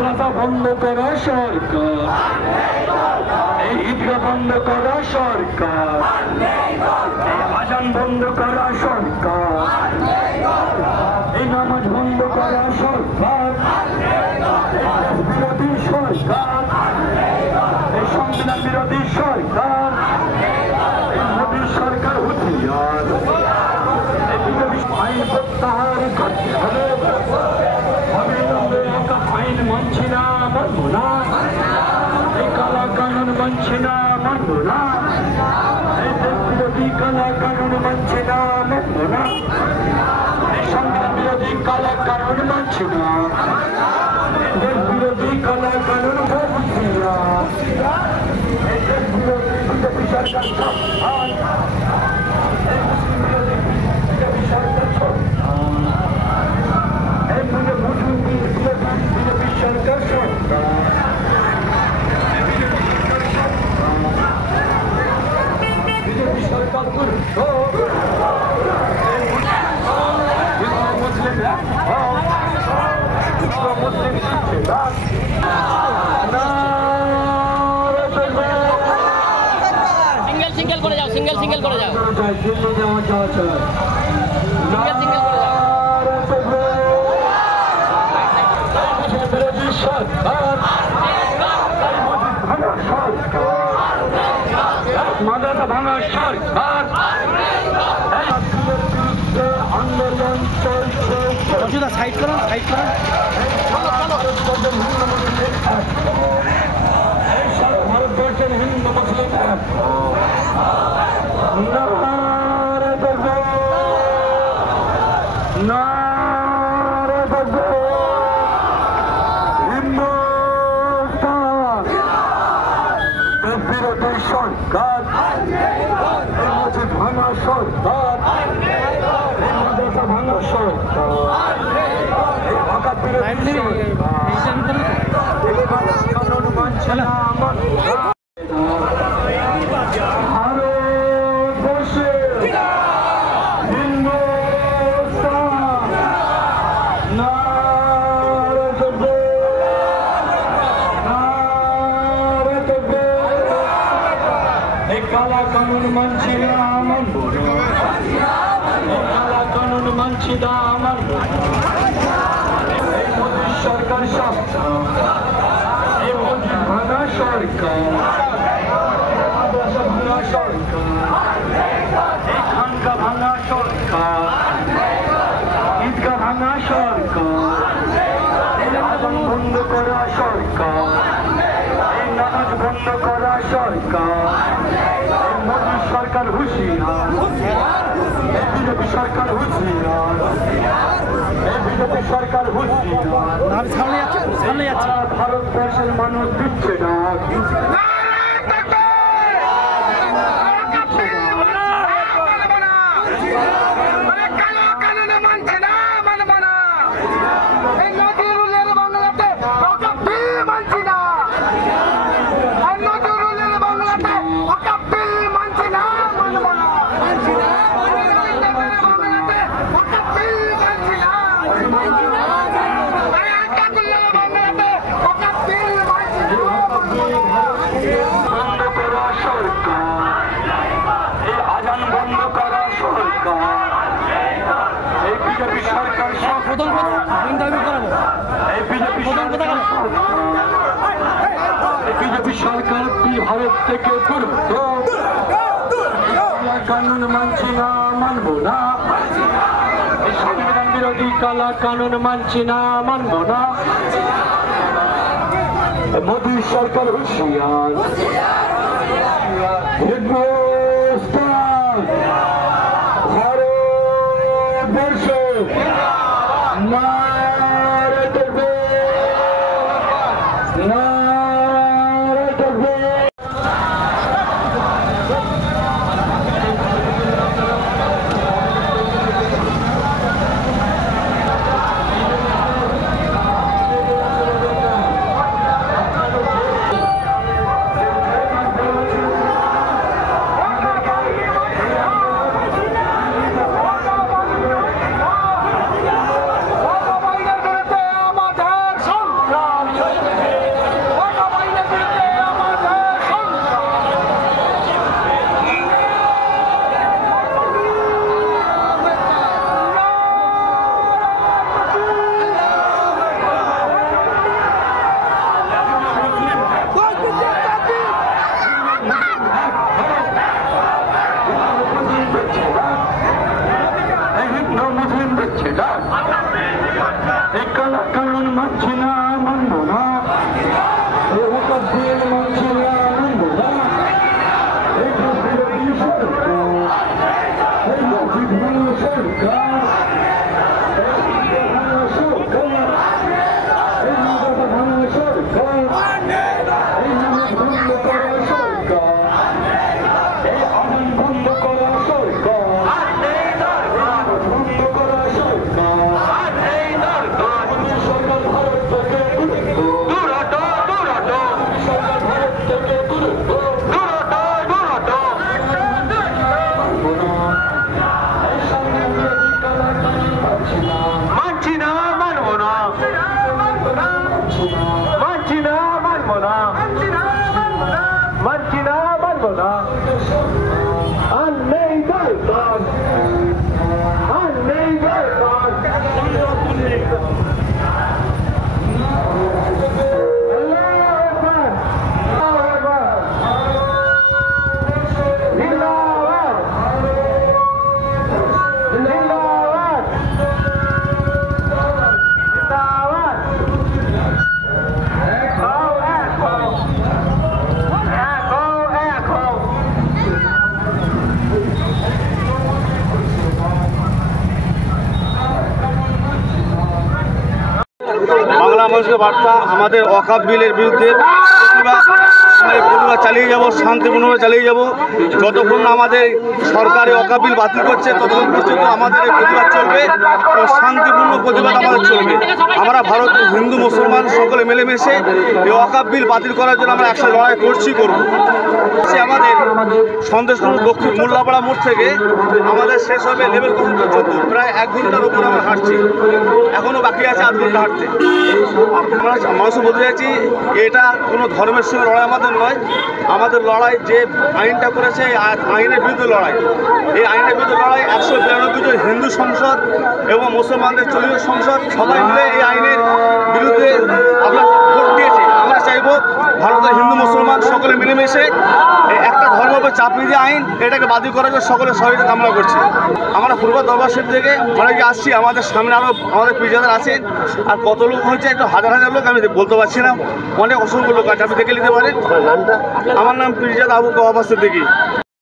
মাদ্রাসা বন্ধ করা সরকার, এই ঈদগাহ বন্ধ করা সরকার, এই আজান বন্ধ করা সরকার, এই নামাজ বন্ধ করা সরকার, বিরোধী সরকার, এই সংবিধান বিরোধী সরকার, এই মোদী সরকার হুঁশিয়ার, এই বিজেপি আইন প্রত্যাহার করতে হবে। অবিলম্বে ওয়াকফ আইন মানছি না, মানব না। এই কালা কানুন মানছি না, মানব না। এই দেশ বিরোধী কালা কানুন মানছি না, মানব না। এই সংবিধান বিরোধী কালা কানুন মানছি না। এই দেশ বিরোধী কালা কানুন মানছি না। এই দেশ বিরোধী বিজেপি সরকার সাবধান। এই মুসলিম বিরোধী বিজেপি সরকার সাবধান। এই মুসলিম বিজেপি সরকার সাবধান। বিজেপি সরকার সিঙ্গেল সিঙ্গেল করে যাও, সিঙ্গেল সিঙ্গেল করে যাও, দিল্লি যাওয়া যাওয়া চায়, সিঙ্গেল সিঙ্গেল করে যাও। মাদ্রাসা ভাঙা সরকার, আন্দোলন চলছে। সাইড করো, সাইড করো। ভারতবর্ষের হিন্দু মুসলিম বিরোধী সরকার, মসজিদ ভাঙা সরকার, মাদ্রাসা ভাঙা সরকার, কানুন মানছে না। ভারতবর্ষে হিন্দুস্তান নারে তাকবীর। এই কালা কানুন মানছি না, মানব না। এই কালা কানুন মানছি না, মানব না। এই মোদী সরকার সাবধান। এই মসজিদ ভাঙা সরকার, মাদ্রাসা ভাঙা সরকার, এই খানকা ভাঙা সরকার, ঈদগাহ ভাঙা সরকার, এই আজান বন্ধ করা সরকার, এই নামাজ বন্ধ করা সরকার, এই মোদী সরকার হুঁশিয়ার, এই বিজেপি সরকার হুঁশিয়ার, এই বিজেপি সরকার হুঁশিয়ার। ভারতবর্ষের মানুষ দিচ্ছে না। বন্ধ করা সরকার, এই আজান বন্ধ করা সরকার, এই বিজেপি সরকার এই বিজেপি সরকার ভারত থেকে কানুন মানছি না, মানব না। এই সংবিধান বিরোধী কালা কানুন মানছি না, মানব না। মোদী সরকার হুঁশিয়ার, হিন্দুস্তান ভারতবর্ষে নারে তাকবীর, নারে তাকবীর। কানুন মানছি না, মানব না। এই ওয়াকফ মানছি না, মানব না। এই বিরোধী সরকার, এই মসজিদ ভাঙা সরকার, এই ভাঙা সরকার, এই মাদ্রাসা ভাঙা সরকার, এই নামাজ বন্ধ করা সরকার, এই আইন বন্ধ করা সরকার, বন্ধ করা সরকার। সরকার ভারত থেকে সরকার ভারত থেকে মানছি না, মানব না, মানছি না, মানব না, মানছি না, মানব না। আর নেই দরকার, আর নেই দরকার। বাংলা মানুষের বার্তা, আমাদের ওয়াকফ বিলের বিরুদ্ধে প্রতিবাদ চালিয়ে যাব, শান্তিপূর্ণভাবে চালিয়ে যাব। যতক্ষণ না আমাদের সরকারি ওয়াকফ বিল বাতিল করছে ততক্ষণ পর্যন্ত আমাদের এই প্রতিবাদ চলবে, শান্তিপূর্ণ প্রতিবাদ আমাদের চলবে। আমরা ভারতের হিন্দু মুসলমান সকলে মিলেমিশে এই ওয়াকফ বিল বাতিল করার জন্য আমরা একসাথে লড়াই করব। সে আমাদের সন্দেশপুর দক্ষিণ মোল্লাপাড়া মোড় থেকে আমাদের শেষ হবে লেভেল পর্যন্ত প্রায় 1 ঘন্টার উপর আমরা হাঁটছি, এখনও বাকি আছে 8 ঘন্টা হাঁটতে। আমরা মানুষও বলতে চাইছি এটা কোনো ধর্মের সঙ্গে লড়াই আমাদের নয়, আমাদের লড়াই যে আইনটা করেছে এই আইনের বিরুদ্ধে লড়াই। এই আইনের বিরুদ্ধে লড়াই 192 জন হিন্দু সংসদ এবং মুসলমানদের 40 সংসদ সবাই মিলে এই আইনের বিরুদ্ধে আমরা ভোট দিয়েছে। আমরা চাইব ভারতের হিন্দু মুসলমান সকলে মিলেমিশে একটা ধর্মকে চাপিয়ে দিয়ে আইন এটাকে বাতিল করার জন্য সকলের সহযোগিতা কামনা করছি। আমরা পূর্ব দরবার শরীফ থেকে অনেকে আসছি, আমাদের সামনে আরও আমাদের পীরজাদার আছেন, আর কত লোক হচ্ছে একটু হাজার হাজার লোক আমি বলতে পারছি না, অনেক অসংখ্য লোক আছে, আপনি দেখে নিতে পারেন। আমার নাম পীরজাদা আবু কওয়াব সিদ্দিকী।